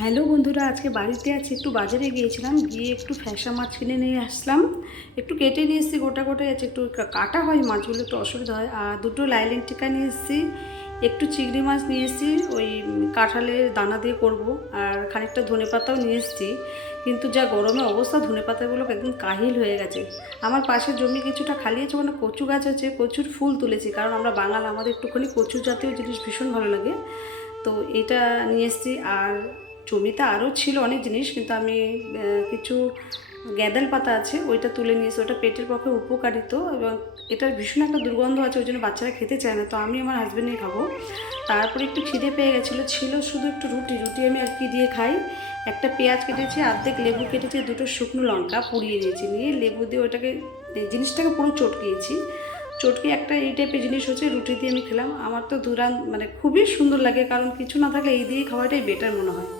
Hello বন্ধুরা, আজকে বাড়িতে আছি, একটু বাজারে গিয়েছিলাম, গিয়ে একটু ফ্যাসা মাছ কিনে নিয়ে আসলাম। একটু কেটে নিয়ে এসেছি, গোটা গোটাই আছে, একটু কাটা হয় মাছগুলো, একটু অসুবিধা হয়। আর দুটো লাইলেন টিকা নিয়ে এসেছি, একটু চিংড়ি মাছ নিয়ে এসেছি, ওই কাঁঠালের দানা দিয়ে করব। আর খানিকটা ধনেপাতাও নিয়ে এসেছি। কিন্তু যা গরমে অবস্থা, ধনেপাতাগুলো একদম কাহিল হয়ে গেছে। আমার পাশে জমি কিছুটা খালি আছে, মানে কচু গাছ আছে, কচুর ফুল তুলেছি, কারণ আমরা বাঙাল, আমাদের একটুখানি কচু জাতীয় জিনিস ভীষণ ভালো লাগে। তো এটা নিয়ে এসেছি। আর জমিতে আরও ছিল অনেক জিনিস, কিন্তু আমি কিছু গ্যাঁদাল পাতা আছে, ওইটা তুলে নিয়েছি, ওটা পেটের পক্ষে উপকারিত, এবং এটার ভীষণ একটা দুর্গন্ধ আছে, ওই জন্য বাচ্চারা খেতে চায় না, তো আমি আমার হাজব্যান্ডই খাবো। তারপরে একটু খিদে পেয়ে গেছিলো, ছিল শুধু একটু রুটি রুটি আমি আর কি দিয়ে খাই। একটা পেঁয়াজ কেটেছি, অর্ধেক লেবু কেটেছি, দুটো শুকনো লঙ্কা পুড়িয়ে নিয়েছি, নিয়ে লেবু দিয়ে ওটাকে, এই জিনিসটাকে পুরো চটকিয়েছি। চটকে একটা এই টাইপের জিনিস হচ্ছে, রুটি দিয়ে আমি খেলাম। আমার তো মানে খুবই সুন্দর লাগে, কারণ কিছু না থাকলে এই দিয়ে খাওয়াটাই বেটার মনে হয়।